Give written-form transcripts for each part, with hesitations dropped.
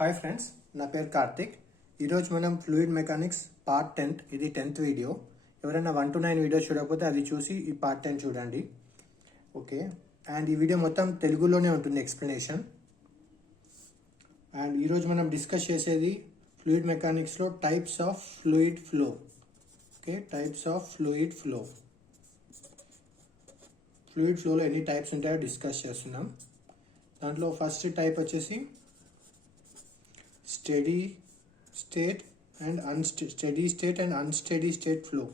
Hi friends, నా పేరు కార్తిక్. ఈరోజు మనం ఫ్లూయిడ్ మెకానిక్స్ పార్ట్ 10, ఇది 10th వీడియో. ఎవరైనా 1 to 9 వీడియో చూడకపోతే అది చూసి ఈ పార్ట్ 10 చూడండి. ఓకే, అండ్ ఈ వీడియో మొత్తం తెలుగులోనే ఉంటుంది ఎక్స్ప్లెనేషన్. అండ్ ఈరోజు మనం డిస్కస్ చేసేది ఫ్లూయిడ్ మెకానిక్స్లో types of fluid flow. Okay, types of fluid flow. Fluid ఫ్లోలో ఎన్ని టైప్స్ ఉంటాయో డిస్కస్ చేస్తున్నాం. దాంట్లో ఫస్ట్ టైప్ వచ్చేసి steady state and unsteady state and unsteady state flow.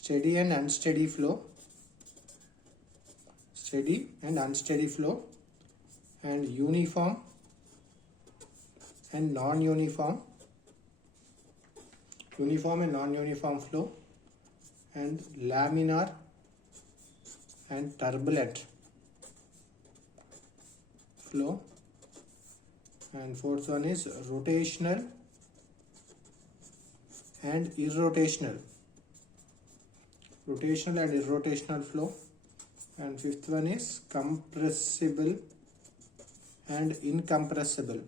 Steady and unsteady flow. Steady and unsteady flow. And uniform and non-uniform. Uniform and non-uniform flow. And laminar and turbulent flow. And fourth one is rotational and irrotational. Rotational and irrotational flow. And fifth one is compressible and incompressible.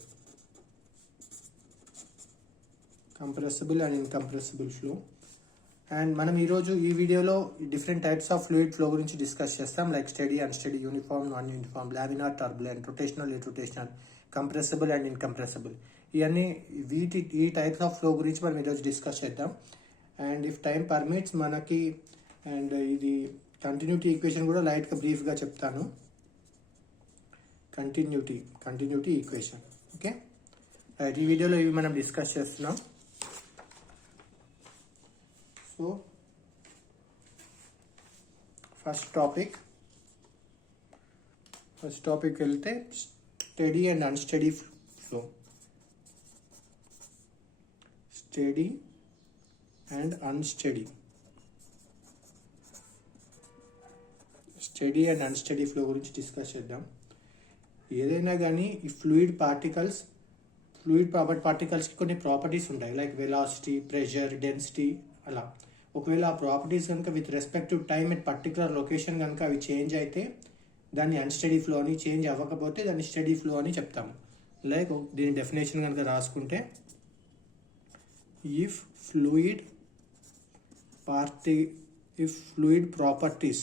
Compressible and incompressible flow. And మనం ఈరోజు ఈ వీడియోలో different types of fluid flow గురించి discuss చేస్తాం. Like study, unsteady, uniform, non uniform, laminar, turbulent, rotational, irrotational, compressible and incompressible. ఇవన్నీ ఈ types of flow గురించి మనం ఈరోజు డిస్కస్ చేద్దాం. అండ్ ఇఫ్ టైం పర్మిట్స్ మనకి అండ్ ఇది కంటిన్యూటీ ఈక్వేషన్ కూడా లైట్గా బ్రీఫ్గా చెప్తాను. Continuity equation. ఓకే, ఈ వీడియోలో ఇవి మనం డిస్కస్ చేస్తున్నాం. సో ఫస్ట్ టాపిక్ వెళ్తే study and unsteady flow. Study and unsteady flow గురించి డిస్కస్ చేద్దాం. ఏదైనా కానీ ఈ ఫ్లూయిడ్ పార్టికల్స్కి కొన్ని ప్రాపర్టీస్ ఉంటాయి. లైక్ వెలాసిటీ, ప్రెషర్, డెన్సిటీ, అలా. ఒకవేళ ఆ ప్రాపర్టీస్ కనుక with respect to time at particular location కనుక అవి చేంజ్ అయితే దాన్ని అన్స్టడీ ఫ్లో అని, చేంజ్ అవ్వకపోతే దాన్ని స్టడీ ఫ్లో అని చెప్తాము. లైక్ దీని డెఫినేషన్ కనుక రాసుకుంటే, if fluid properties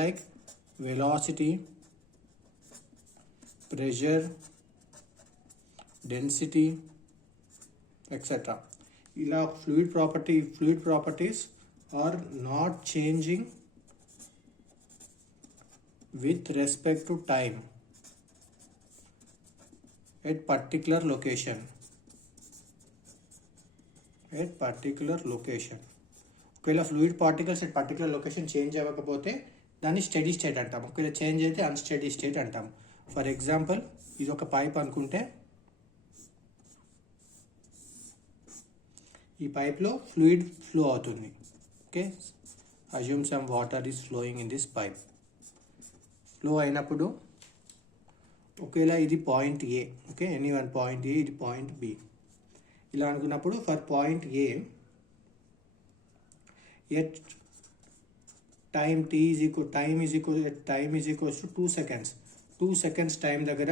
like velocity, pressure, density etcetera, ఇలా fluid properties are not changing with respect to time at particular location. ఒకవేళ fluid particles at particular location change అవ్వకపోతే దాన్ని స్టడీ స్టేట్ అంటాం. ఒకవేళ చేంజ్ అయితే అన్స్టడీ స్టేట్ అంటాం. For example, ఇది ఒక పైప్ అనుకుంటే, ఈ పైప్లో ఫ్లూయిడ్ ఫ్లో అవుతుంది. Okay, assume some water is flowing in this pipe. Flow అయినప్పుడు ఒకవేళ ఇది point a, okay, any one point a, ఇది పాయింట్ బి, ఇలా అనుకున్నప్పుడు for point a at time is equals to 2 seconds. 2 seconds time దగ్గర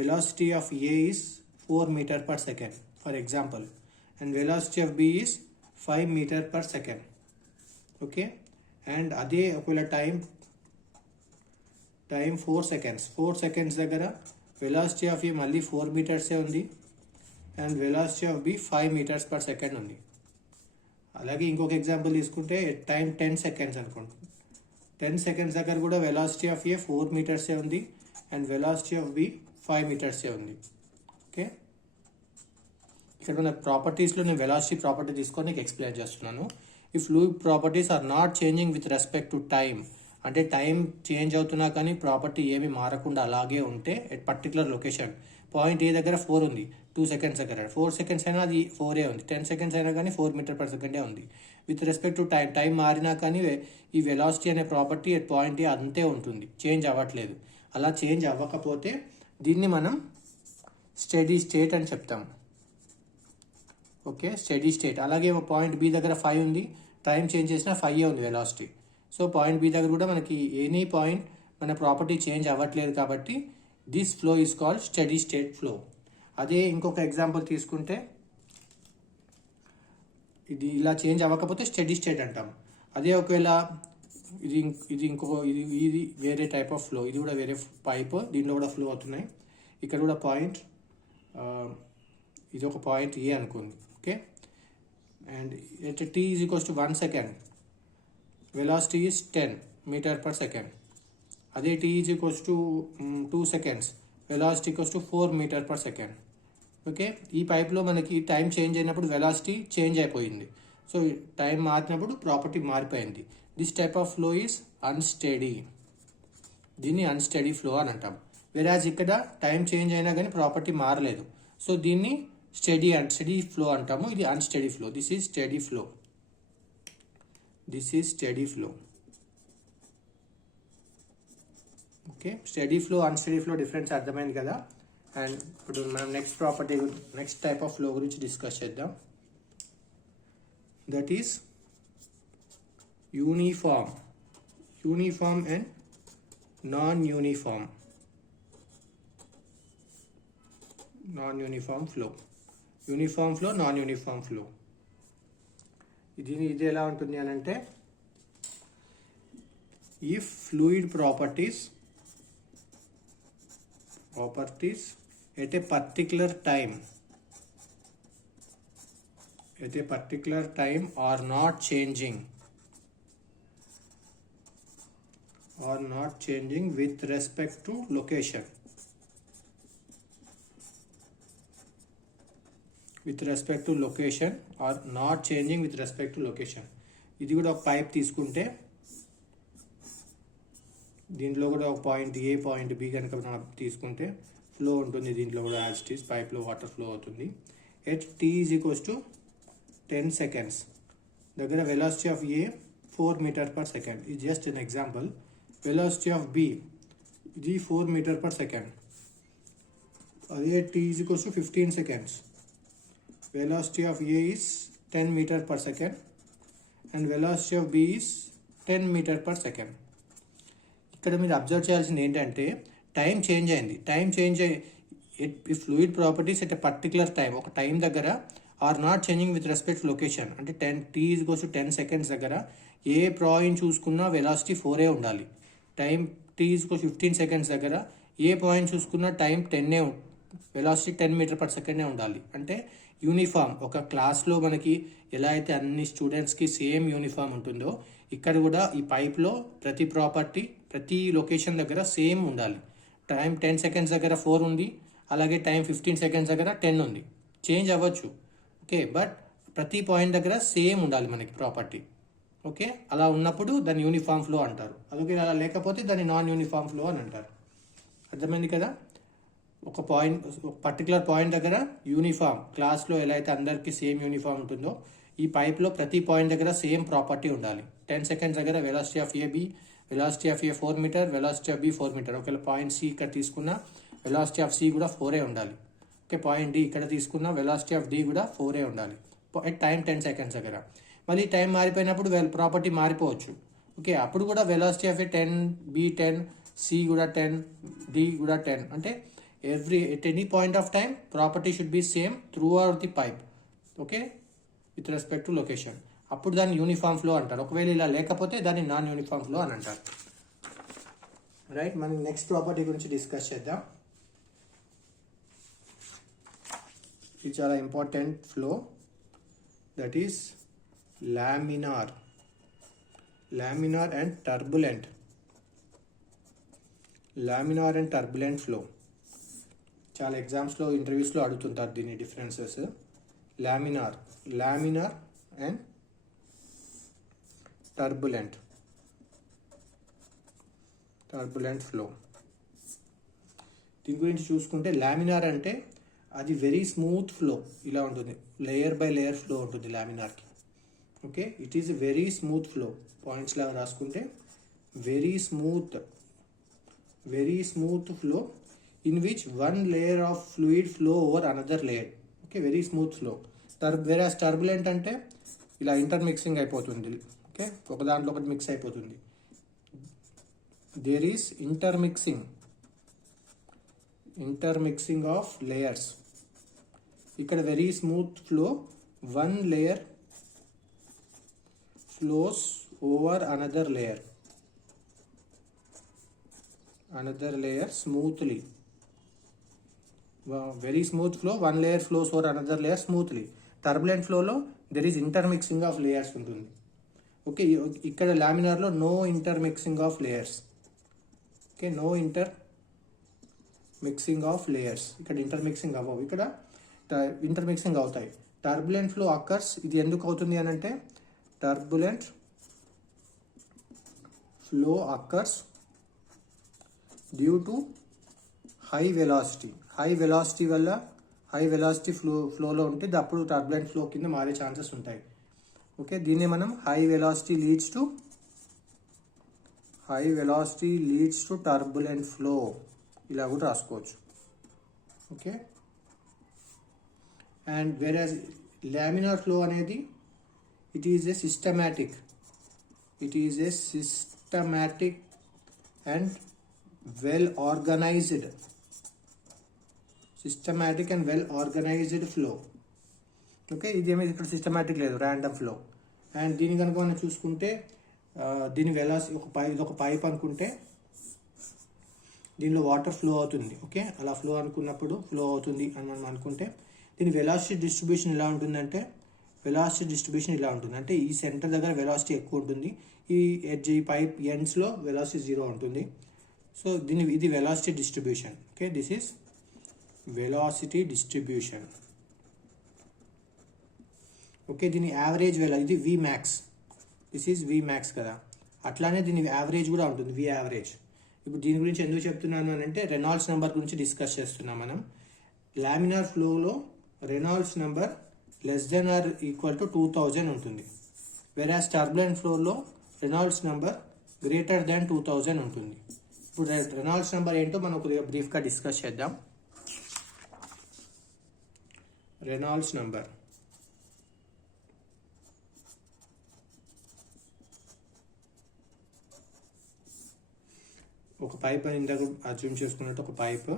velocity of a is 4 meters per second for example, and velocity of B is 5 meters per second. Okay, and అదే ఒకవేళ time 4 seconds దగ్గర velocity of A మళ్ళీ 4 meters ఉంది, and velocity of B 5 meters per second ఉంది. అలాగే ఇంకొక example తీసుకుంటే time 10 seconds అనుకోండి. 10 seconds దగ్గర కూడా వెలాసిటీ ఆఫ్ ఏ 4 meters ఉంది, and velocity of B 5 meters ఉంది. ఓకే, ఇక్కడ ఉన్న ప్రాపర్టీస్లో నేను వెలాసిటీ ప్రాపర్టీ తీసుకొని నీకు ఎక్స్ప్లెయిన్ చేస్తున్నాను. ఈ fluid properties are not changing with respect to time, అంటే టైం చేంజ్ అవుతున్నా కానీ ప్రాపర్టీ ఏమి మారకుండా అలాగే ఉంటే at particular location. Point A దగ్గర 4 ఉంది, 2 seconds దగ్గర 4 seconds అయినా అది 4 ఉంది, 10 seconds అయినా కానీ 4 meters per second ఉంది. విత్ రెస్పెక్ట్ టు టైం మారినా కానీ ఈ వెలాసిటీ అనే ప్రాపర్టీ ఎట్ పాయింట్ ఏ అంతే ఉంటుంది, చేంజ్ అవ్వట్లేదు. అలా చేంజ్ అవ్వకపోతే దీన్ని మనం స్టడీ స్టేట్ అని చెప్తాం. Okay, steady state. అలాగే పాయింట్ బి దగ్గర 5 ఉంది, టైం చేంజ్ చేసినా 5 ఉంది వెలాసిటీ. సో పాయింట్ బి దగ్గర కూడా మనకి ఎనీ పాయింట్ మన ప్రాపర్టీ చేంజ్ అవ్వట్లేదు కాబట్టి this flow is called steady state flow. అదే ఇంకొక ఎగ్జాంపుల్ తీసుకుంటే ఇది ఇలా చేంజ్ అవ్వకపోతే స్టడీ స్టేట్ అంటాం. అదే ఒకవేళ ఇది వేరే టైప్ ఆఫ్ ఫ్లో, ఇది కూడా వేరే పైప్, దీంట్లో కూడా ఫ్లో అవుతున్నాయి. ఇక్కడ కూడా పాయింట్, ఇది ఒక పాయింట్ ఏ అనుకోండి. Okay, and at t is equals to 1 second velocity is 10 meter per second. అదే t is equals to 2 seconds velocity equals to 4 meter per second. Okay, ఈ పైప్లో మనకి టైం చేంజ్ అయినప్పుడు వెలాసిటీ చేంజ్ అయిపోయింది. So time మారినప్పుడు property మారిపోయింది. This type of flow is unsteady. దీన్ని unsteady flow అని అంటాం. వెరాజ్ ఇక్కడ టైం చేంజ్ అయినా కానీ ప్రాపర్టీ మారలేదు, సో దీన్ని స్టడీ ఫ్లో అంటాము. ఇది unsteady flow. This is study flow. This is study flow. Okay, study flow unsteady flow difference అర్థమైంది కదా. అండ్ ఇప్పుడు మనం నెక్స్ట్ టైప్ ఆఫ్ ఫ్లో గురించి డిస్కస్ చేద్దాం. That is uniform and non uniform flow. Uniform flow, non uniform flow. ఇది ఎలా ఉంటుంది అని అంటే, if fluid properties at a particular time are not changing with respect to location. Or not changing with respect to location. ఇది కూడా ఒక pipe తీసుకుంటే దీంట్లో కూడా ఒక పాయింట్ ఏ పాయింట్ బి కనుక మనం తీసుకుంటే ఫ్లో ఉంటుంది. దీంట్లో కూడా యాజ్ ఇట్ ఈస్ పైప్లో వాటర్ ఫ్లో అవుతుంది. At t is equals to 10 seconds దగ్గర velocity of A 4 meter per second. ఇది just an example. Velocity of b ఇది 4 మీటర్ పర్ సెకండ్. అదే t is equals to 15 seconds. Velocity of a is 10 meter per second and velocity of b is 10 meter per second. ఇక్కడ మీరు observe చేయాల్సింది ఏంటంటే time change అయింది. Fluid properties at a particular time, ఒక time దగ్గర are not changing with respect location. అంటే t is equals to 10 seconds దగ్గర ఏ పాయింట్ చూసుకున్నా వెలాసిటీ 4 ఉండాలి. Time t is equals 15 seconds దగ్గర ఏ పాయింట్ చూసుకున్నా టైం 10 వెలాసిటీ 10 మీటర్ పర్ సెకండే ఉండాలి. అంటే యూనిఫామ్, ఒక క్లాస్లో మనకి ఎలా అయితే అన్ని స్టూడెంట్స్కి సేమ్ యూనిఫామ్ ఉంటుందో ఇక్కడ కూడా ఈ పైప్లో ప్రతి ప్రాపర్టీ ప్రతి లొకేషన్ దగ్గర సేమ్ ఉండాలి. టైం 10 సెకండ్స్ దగ్గర 4 ఉంది, అలాగే టైం 15 సెకండ్స్ దగ్గర 10 ఉంది. చేంజ్ అవ్వచ్చు, ఓకే, బట్ ప్రతి పాయింట్ దగ్గర సేమ్ ఉండాలి మనకి ప్రాపర్టీ. ఓకే, అలా ఉన్నప్పుడు దాన్ని యూనిఫామ్ ఫ్లో అంటారు. అలాగే అలా లేకపోతే దాన్ని నాన్ యూనిఫామ్ ఫ్లో అని అంటారు. అర్థమైంది కదా. ఒక పర్టికులర్ పాయింట్ దగ్గర యూనిఫామ్, క్లాస్లో ఎలా అయితే అందరికీ సేమ్ యూనిఫామ్ ఉంటుందో ఈ పైప్లో ప్రతి పాయింట్ దగ్గర సేమ్ ప్రాపర్టీ ఉండాలి. 10 సెకండ్స్ దగ్గర velocity of A B, velocity of A 4 meter, velocity of B 4 meter. ఒకవేళ పాయింట్ సి ఇక్కడ తీసుకున్న వెలాసిటీ ఆఫ్ సి కూడా 4 ఉండాలి. ఓకే, పాయింట్ డి ఇక్కడ తీసుకున్న వెలాసిటీ ఆఫ్ డి కూడా 4 ఉండాలి. టైం 10 సెకండ్స్ దగ్గర. మళ్ళీ టైం మారిపోయినప్పుడు ప్రాపర్టీ మారిపోవచ్చు. ఓకే, అప్పుడు కూడా velocity of A 10, B 10, C కూడా 10, డి కూడా 10. అంటే at any point of time property should be same throughout the pipe. Okay, with respect to location. అప్పుడు దాన్ని యూనిఫామ్ ఫ్లో అంటారు. ఒకవేళ ఇలా లేకపోతే దాన్ని నాన్ యూనిఫామ్ ఫ్లో అని అంటారు. రైట్, మనం నెక్స్ట్ ప్రాపర్టీ గురించి డిస్కస్ చేద్దాం. ఇది చాలా important flow, that is laminar and turbulent flow. చాలా ఎగ్జామ్స్లో, ఇంటర్వ్యూస్లో అడుగుతుంటారు దీని differences. Laminar and turbulent flow. దీని గురించి చూసుకుంటే లామినార్ అంటే అది వెరీ స్మూత్ ఫ్లో, ఇలా ఉంటుంది, లేయర్ బై లేయర్ ఫ్లో ఉంటుంది లామినార్కి. Okay, it is very smooth flow. Points లాగా రాసుకుంటే very smooth flow in which one layer of fluid flow over another layer. Okay, very smooth flow. Whereas turbulent అంటే ఇలా intermixing అయిపోతుంది. Okay, ఒక దాంట్లో ఒకటి మిక్స్ అయిపోతుంది. there is intermixing of layers. ఇక్కడ very smooth flow, one layer flows over another layer smoothly. Very smooth flow, one layer flows over another layer smoothly. Turbulent ఫ్లోలో there is intermixing of layers ఉంటుంది. Okay, ఇక్కడ లామినార్లో no intermixing of layers. Okay, no intermixing of layers. ఇక్కడ intermixing అవ్వవు, ఇక్కడ intermixing అవుతాయి. Turbulent flow occurs, ఇది ఎందుకు అవుతుంది అని అంటే turbulent flow occurs due to high velocity వల్ల, హై వెలాసిటీ ఫ్లోలో ఉంటే అప్పుడు టర్బులెంట్ ఫ్లో కింద మారే ఛాన్సెస్ ఉంటాయి. ఓకే, దీన్ని మనం high velocity leads to turbulent flow ఇలా కూడా రాసుకోవచ్చు. ఓకే, అండ్ వేరేజ్ లామినార్ ఫ్లో అనేది it is a systematic and well organized flow. Okay, ఇదేమీ ఇక్కడ సిస్టమాటిక్ లేదు, ర్యాండమ్ ఫ్లో. అండ్ దీని కనుక మనం చూసుకుంటే దీని వెలాసిటీ ఒక పైప్ అనుకుంటే దీనిలో వాటర్ ఫ్లో అవుతుంది. ఓకే, అలా ఫ్లో అవుతుంది అని మనం అనుకుంటే దీని వెలాసిటీ డిస్ట్రిబ్యూషన్ ఎలా ఉంటుందంటే ఇలా ఉంటుంది. అంటే ఈ సెంటర్ దగ్గర వెలాసిటీ ఎక్కువ ఉంటుంది, ఈ పైప్ ఎండ్స్లో వెలాసిటీ 0 ఉంటుంది. సో ఇది velocity distribution. Okay, this is velocity distribution. Okay, దీని యావరేజ్ ఇది వి max, this is we max కదా. అట్లానే దీని యావరేజ్ కూడా ఉంటుంది, వి యావరేజ్. ఇప్పుడు దీని గురించి ఎందుకు చెప్తున్నాను అని అంటే రెనాల్డ్స్ నెంబర్ గురించి డిస్కస్ చేస్తున్నాం మనం. లామినార్ ఫ్లోలో Reynolds number less than or equal to 2000 ఉంటుంది. వెరాజ్ టర్బులెంట్ ఫ్లోలో రెనాల్డ్స్ నెంబర్ గ్రేటర్ దాన్ 2000 ఉంటుంది. ఇప్పుడు రెనాల్డ్స్ నెంబర్ ఏంటో మనం కొద్దిగా బ్రీఫ్గా డిస్కస్ చేద్దాం. రెనాల్డ్స్ నెంబర్ ఒక పైప్ అని ఇందాక అజ్యూమ్ చేసుకున్నట్టు ఒక పైప్,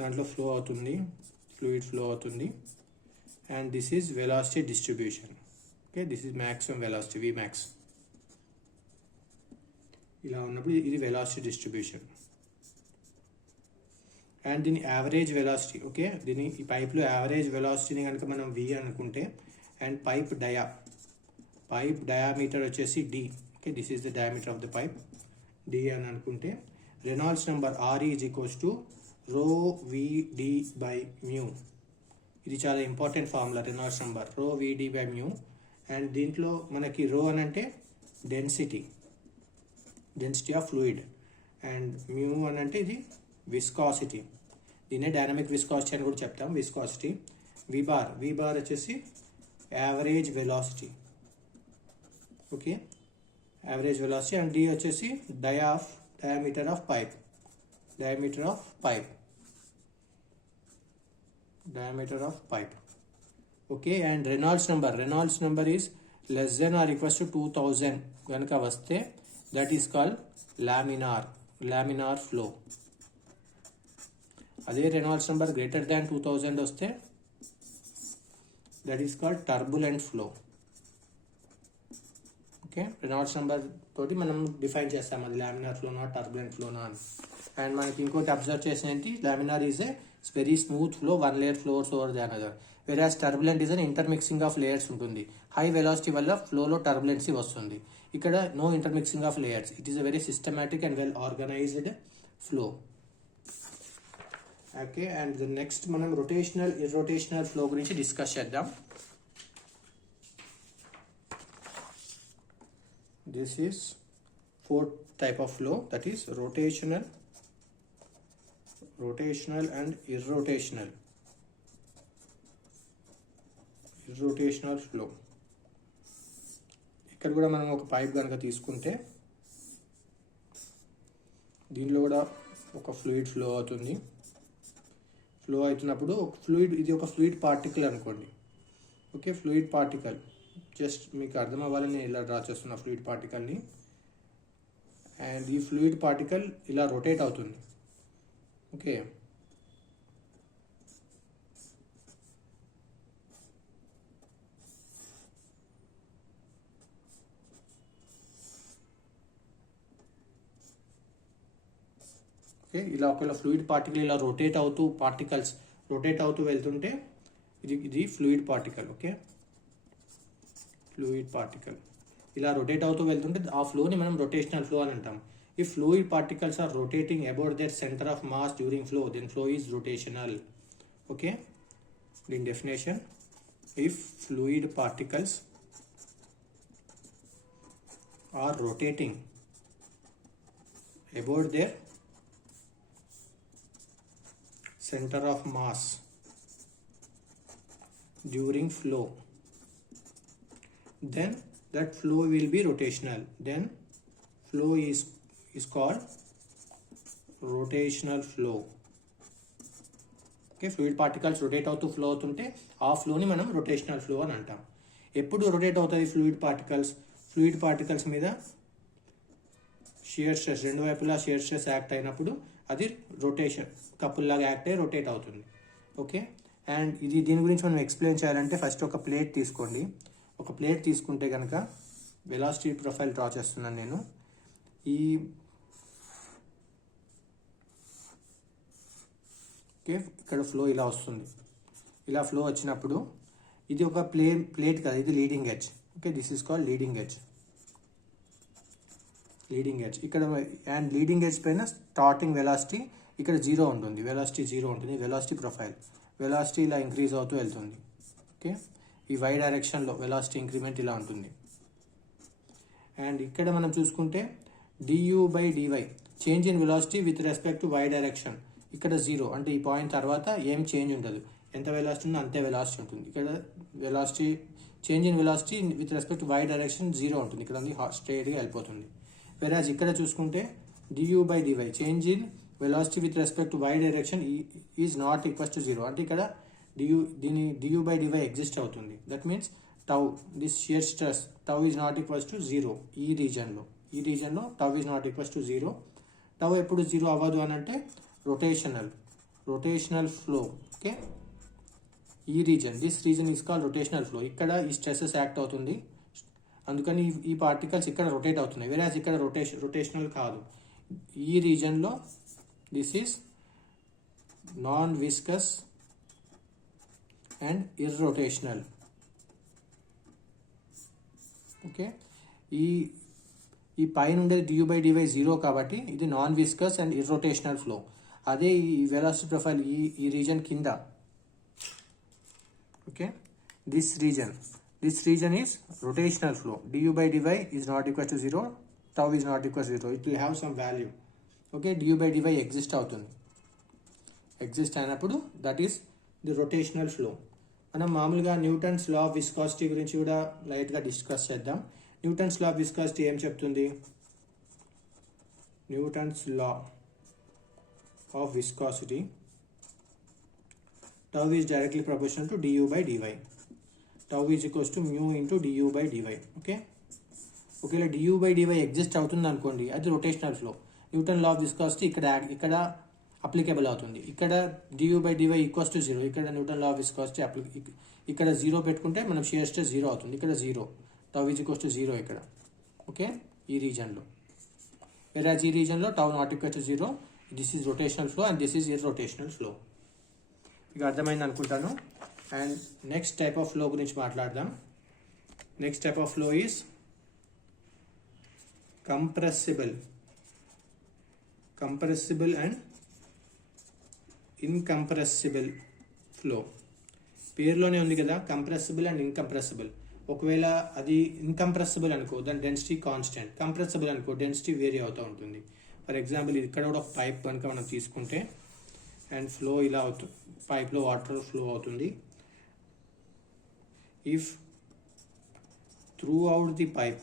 దాంట్లో ఫ్లూయిడ్ ఫ్లో అవుతుంది. And this is velocity distribution. Okay, this is maximum velocity V max. ఇలా ఉన్నప్పుడు ఇది వెలాసిటీ డిస్ట్రిబ్యూషన్. అండ్ దీని యావరేజ్ వెలాసిటీ, ఓకే, ఈ పైప్లో యావరేజ్ వెలాసిటీని కనుక మనం వి అనుకుంటే, అండ్ పైప్ డయామీటర్ వచ్చేసి D. Okay, this is the diameter of the pipe D అని అనుకుంటే Reynolds number RE is equals to rho VD by mu. ఇది చాలా ఇంపార్టెంట్ ఫార్ములా, రెనాల్డ్స్ నెంబర్ రో విడి బై మ్యూ. అండ్ దీంట్లో మనకి రో అని అంటే density of fluid, and mu అని అంటే ఇది విస్కాసిటీ. దీన్నే డైనమిక్ విస్కాసిటీ అని కూడా చెప్తాం, విస్కాసిటీ. వి బార్ వచ్చేసి average velocity. Okay, average velocity. And d వచ్చేసి diameter of pipe. Okay, and Reynolds number is less than or equals to 2000 కనుక వస్తే that is called laminar flow. అదే Reynolds number greater than 2000 వస్తే that is called turbulent flow. Okay, Reynolds number తోటి మనం define చేస్తాం అది laminar ఫ్లోనా turbulent ఫ్లోనా అని. And మనకి ఇంకోటి అబ్జర్వ్ చేసేంటి, laminar is a very smooth flow, one layer flows over the another. Whereas turbulent is an intermixing of layers ఉంటుంది. High velocity వల్ల ఫ్లోలో టర్బులెన్సీ వస్తుంది. ఇక్కడ no intermixing of layers. It is a very systematic and well organized flow. Okay, and the next మనం irrotational flow గురించి discuss చేద్దాం. This is fourth type of flow, that is rotational and irrotational flow. ఇక్కడ కూడా మనం ఒక pipe కనుక తీసుకుంటే దీనిలో కూడా ఒక ఫ్లూయిడ్ ఫ్లో అవుతుంది. ఫ్లో అవుతున్నప్పుడు ఇది ఒక ఫ్లూయిడ్ పార్టికల్ అనుకోండి. ఓకే, ఫ్లూయిడ్ పార్టికల్ జస్ట్ మీకు అర్థం అవ్వాలని ఇలా డ్రా చేస్తున్న ఫ్లూయిడ్ పార్టికల్ని. అండ్ ఈ ఫ్లూయిడ్ పార్టికల్ ఇలా రొటేట్ అవుతుంది. ఓకే, ఓకే, ఇలా ఒకవేళ ఫ్లూయిడ్ పార్టికల్ ఇలా రొటేట్ అవుతూ వెళ్తుంటే ఇది fluid particle. Okay, fluid particle ఇలా రొటేట్ అవుతూ వెళ్తుంటే ఆ ఫ్లోని మనం రొటేషనల్ ఫ్లో అని అంటాం. If fluid particles are rotating about their center of mass during flow, then flow is rotational. Okay, in definition, if fluid particles are rotating about their center of mass during flow, then that flow will be rotational. Then flow is called rotational flow. Okay, fluid particles rotate అవుతూ flow అవుతుంటే ఆ ఫ్లోని మనం rotational flow అని అంటాం. ఎప్పుడు rotate అవుతుంది fluid particles మీద shear stress, రెండు వైపులా షియర్ స్ట్రెస్ యాక్ట్ అయినప్పుడు అది రొటేషన్ కపుల్లాగా యాక్ట్ అయ్యి రొటేట్ అవుతుంది. ఓకే, అండ్ దీని గురించి మనం ఎక్స్ప్లెయిన్ చేయాలంటే ఫస్ట్ ఒక ప్లేట్ తీసుకోండి. ఒక ప్లేట్ తీసుకుంటే కనుక వెలాసిటీ ప్రొఫైల్ డ్రా చేస్తున్నాను నేను. ఇక్కడ ఫ్లో ఇలా వస్తుంది. ఇలా ఫ్లో వచ్చినప్పుడు ఇది ఒక ప్లేట్ కదా, ఇది leading edge. Okay, this is called leading edge. ఇక్కడ అండ్ లీడింగ్ ఎడ్జ్ పైన స్టార్టింగ్ వెలాసిటీ ఇక్కడ జీరో ఉంటుంది. Velocity profile. వెలాసిటీ ఇలా ఇంక్రీజ్ అవుతూ వెళ్తుంది. ఓకే, ఈ వై డైరెక్షన్లో వెలాసిటీ ఇంక్రిమెంట్ ఇలా ఉంటుంది. అండ్ ఇక్కడ మనం చూసుకుంటే du/dy change in velocity with respect to why direction. ఇక్కడ జీరో అంటే ఈ పాయింట్ తర్వాత ఏం చేంజ్ ఉండదు, ఎంత వెలాసిటీ ఉందో అంతే వెలాసిటీ ఉంటుంది. ఇక్కడ velocity change in velocity with respect to why direction zero ఉంటుంది. ఇక్కడ స్ట్రైట్గా వెళ్ళిపోతుంది. వెరాజ్ ఇక్కడ చూసుకుంటే du/dy change in velocity with respect to why direction is not equals to zero. అంటే ఇక్కడ du/dy ఎగ్జిస్ట్ అవుతుంది. That means tau, this shear stress tau is not equals to zero. ఈ రీజన్లో tau is not equals to zero. Tau ఎప్పుడు zero అవ్వదు అని అంటే rotational flow. Okay, this region is called rotational flow. ఇక్కడ ఈ stresses act అవుతుంది, అందుకని ఈ పార్టికల్స్ ఇక్కడ రొటేట్ అవుతున్నాయి. వేరే ఇక్కడ రొటేషనల్ కాదు. ఈ రీజన్లో this is non viscous and irrotational. Okay, ఈ పైన ఉండేది du/dy జీరో కాబట్టి ఇది non viscous and irrotational flow. అదే ఈ వెలాసిటీ ప్రొఫైల్ ఈ రీజన్ కింద. Okay, this region is rotational flow. du/dy is not equal to zero, tau is not equal to zero. It will have some value. Okay, du/dy exist అవుతుంది. Exist అయినప్పుడు that is the rotational flow. మనం మామూలుగా Newton's law of viscosity గురించి కూడా లైట్గా discuss చేద్దాం. Newton's law of viscosity ఏం చెప్తుంది? Newton's law of viscosity, tau is directly proportional to du/dy. Tau is equals to mu into du/dy. Okay, ఒకవేళ du/dy exist అవుతుంది అనుకోండి, అది rotational flow. Newton law of viscosity ఇక్కడ applicable అవుతుంది. ఇక్కడ du/dy equals to zero. ఇక్కడ Newton law of viscosity ఇక్కడ zero పెట్టుకుంటే మనం షియర్ స్ట్రెస్ జీరో అవుతుంది. ఇక్కడ zero, tau is equals to zero ఇక్కడ. ఓకే, ఈ రీజన్లో. వేరే ఈ రీజన్లో tau not equal to zero. This is rotational flow and this is irrotational flow. ఇక అర్థమైంది అనుకుంటాను. And next type of flow గురించి మాట్లాడదాం. Next type of flow is compressible and incompressible flow. పేరులోనే ఉంది కదా, కంప్రెసిబుల్ అండ్ ఇన్కంప్రెసిబుల్. ఒకవేళ అది ఇన్కంప్రెసిబుల్ అనుకో, దాని డెన్సిటీ కాన్స్టెంట్. కంప్రెసిబుల్ అనుకో, డెన్సిటీ వేరీ అవుతూ ఉంటుంది. ఫర్ ఎగ్జాంపుల్ ఇక్కడ కూడా ఒక పైప్ కనుక మనం తీసుకుంటే అండ్ ఫ్లో ఇలా అవుతుంది, పైప్లో వాటర్ ఫ్లో అవుతుంది. If through out the pipe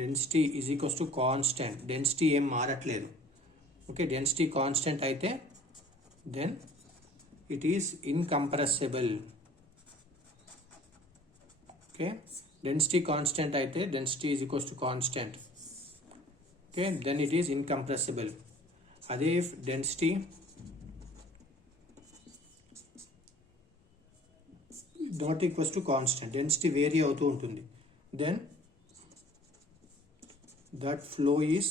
density is equals to constant. Density ఏం మారట్లేదు. ఓకే, డెన్సిటీ కాన్స్టెంట్ అయితే then it is incompressible. Okay, density constant aithe density is equals to constant. Okay, then it is incompressible. Ade if density not equals to constant, density vary అవుతూ ఉంటుంది, then that flow is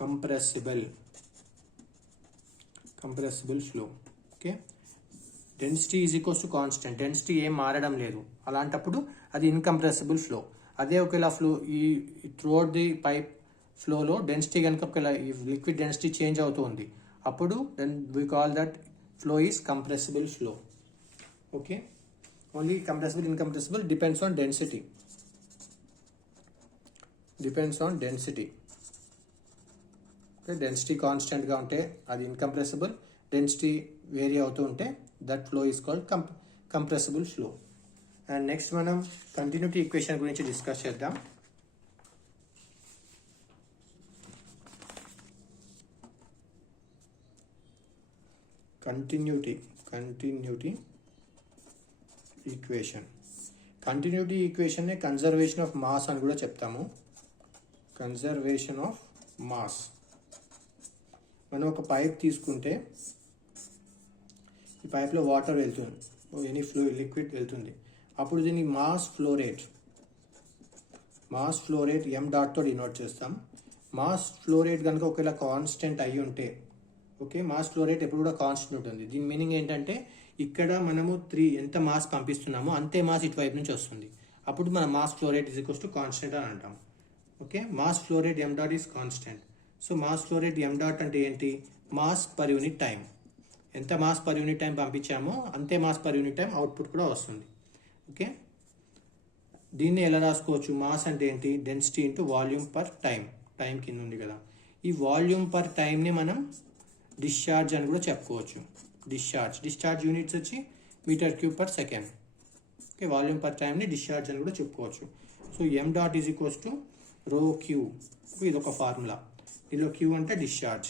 compressible flow. Okay, density is equals to constant, density ఏం మారడం లేదు, అలాంటప్పుడు అది incompressible flow. అదే ఒకవేళ flow ఈ త్రూఅవుట్ ది పైప్ ఫ్లోలో డెన్సిటీ కనుక ఒకవేళ లిక్విడ్ డెన్సిటీ చేంజ్ అవుతూ ఉంది, అప్పుడు then we call that flow is compressible flow. Okay, only compressible incompressible depends on density. Okay, density కాన్స్టెంట్గా ఉంటే అది ఇన్కంప్రెసిబుల్, డెన్సిటీ వేరీ అవుతూ ఉంటే that flow is called compressible flow. And next మనం continuity equation గురించి డిస్కస్ చేద్దాం. Continuity equation conservation of mass అని కూడా చెప్తాము. Conservation of mass. మనం ఒక పైప్ తీసుకుంటే ఈ పైప్లో వాటర్ వెళ్తుంది, ఎనీ లిక్విడ్ వెళ్తుంది, అప్పుడు దీన్ని మాస్ ఫ్లో రేట్ ఎం డాట్తో డినోట్ చేస్తాం. మాస్ ఫ్లో రేట్ కనుక ఒకవేళ కాన్స్టెంట్ అయ్యి ఉంటే, ఓకే, మాస్ ఫ్లో రేట్ ఎప్పుడు కూడా కాన్స్టెంట్ ఉంటుంది. దీని మీనింగ్ ఏంటంటే ఇక్కడ మనము ఎంత మాస్ పంపిస్తున్నామో అంతే మాస్ ఇటువైపు నుంచి వస్తుంది, అప్పుడు మన mass flow rate is equals to constant అని అంటాం. Okay, mass flow rate M dot is constant. So mass flow rate M dot అంటే ఏంటి? Mass per unit time. ఎంత మాస్ పర్ యూనిట్ టైం పంపించామో అంతే mass per unit time output కూడా వస్తుంది. Okay, దీన్ని ఎలా రాసుకోవచ్చు? మాస్ అంటే ఏంటి? Density into volume per time. Time కింద ఉంది కదా, ఈ వాల్యూమ్ పర్ టైంని మనం డిశ్చార్జ్ అని కూడా చెప్పుకోవచ్చు. డిశ్చార్జ్ యూనిట్స్ వచ్చి meter cube per second. Okay, volume per టైంని డిశ్చార్జ్ అని కూడా చెప్పుకోవచ్చు. So M dot is equals to rho Q. ఇది ఒక ఫార్ములా. దీనిలో క్యూ అంటే డిశ్చార్జ్.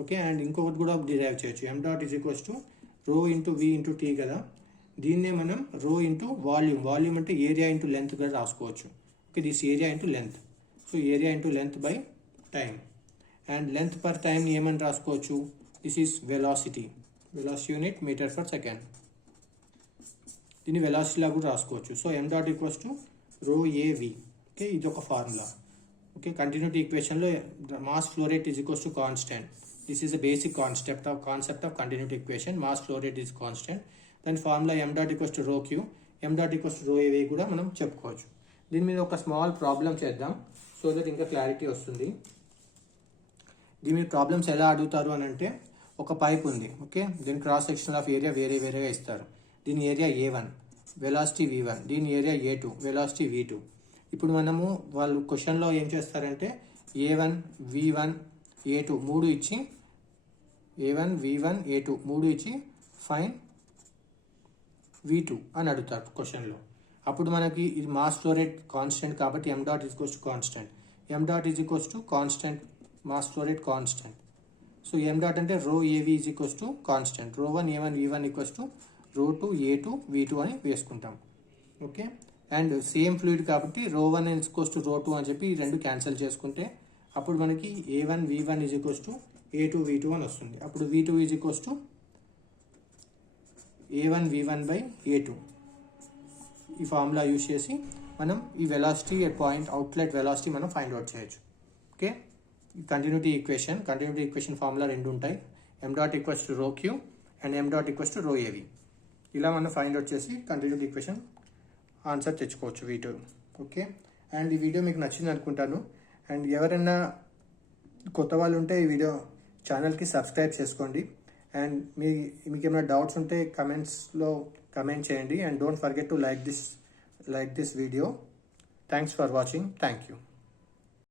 ఓకే, అండ్ ఇంకొకటి కూడా డిరైవ్ చేయొచ్చు. M dot is equals to rho into v into t కదా, దీన్నే మనం రో ఇంటూ వాల్యూమ్ అంటే ఏరియా ఇంటూ లెంత్ కూడా రాసుకోవచ్చు. Okay, this area into length. So area into length by time. And length per టైంని ఏమని రాసుకోవచ్చు? This is velocity unit meter per second. దీన్ని వెలాసిటీలా కూడా రాసుకోవచ్చు. So M dot equals to rho a v. Okay, ఇది ఒక ఫార్ములా. ఓకే, కంటిన్యూటీ ఈక్వేషన్లో mass flow rate is equals to constant. This is a basic concept of continuity equation. Mass flow rate is constant. దాని formula m dot equals to rho q, m dot equals to rho a v కూడా మనం చెప్పుకోవచ్చు. దీని మీద ఒక small problem చేద్దాం so that ఇంకా clarity వస్తుంది. దీని మీద ప్రాబ్లమ్స్ ఎలా అడుగుతారు అని అంటే, ఒక పైప్ ఉంది. ఓకే, దీని క్రాస్ సెక్షన్ ఆఫ్ ఏరియా వేరేగా ఇస్తారు. దీని ఏరియా A1, వెలాసిటీ V1. దీని ఏరియా A2, వెలాసిటీ V2. ఇప్పుడు మనము వాళ్ళు క్వశ్చన్లో ఏం చేస్తారంటే A1, V1, A2 మూడు ఇచ్చి A1, V1, A2 మూడు ఇచ్చి ఫైన్ V2 అని అడుగుతారు క్వశ్చన్లో. అప్పుడు మనకి ఇది మాస్ ఫ్లో రేట్ కాన్స్టెంట్ కాబట్టి ఎం dot is equals to constant. M dot is equals to constant, mass flow rate constant. So M dot అంటే రో ఏవి ఈజ్ ఈక్వల్స్ టు కాన్స్టెంట్. రో 1 A1 V1 ఈక్వల్స్ టు రో 2 A2 V2 అని వేసుకుంటాం. Okay, and same fluid కాబట్టి రో 1 is equals to రో 2 అని చెప్పి ఈ రెండు క్యాన్సిల్ చేసుకుంటే అప్పుడు మనకి A1 V1 is equals to A2 V2 అని వస్తుంది. అప్పుడు V2 is equals to A1 V1 by A2. ఈ ఫార్ములా యూజ్ చేసి మనం ఈ వెలాసిటీ పాయింట్ అవుట్లెట్ వెలాసిటీ మనం ఫైండ్ అవుట్ చేయొచ్చు. ఓకే, కంటిన్యూటీ ఈక్వేషన్ ఫార్ములా రెండు ఉంటాయి. ఎం dot equals to rho Q and M dot equals to rho ఏవి. ఇలా మనం ఫైండ్ అవుట్ చేసి కంటిన్యూటీ ఈక్వేషన్ ఆన్సర్ తెచ్చుకోవచ్చు V2. ఓకే, అండ్ ఈ వీడియో మీకు నచ్చింది అనుకుంటాను. అండ్ ఎవరైనా కొత్త వాళ్ళు ఉంటే ఈ వీడియో ఛానల్కి సబ్స్క్రైబ్ చేసుకోండి. అండ్ మీకు ఏమైనా డౌట్స్ ఉంటే కమెంట్స్లో కమెంట్ చేయండి. And don't forget to like this video. Thanks for watching. Thank you.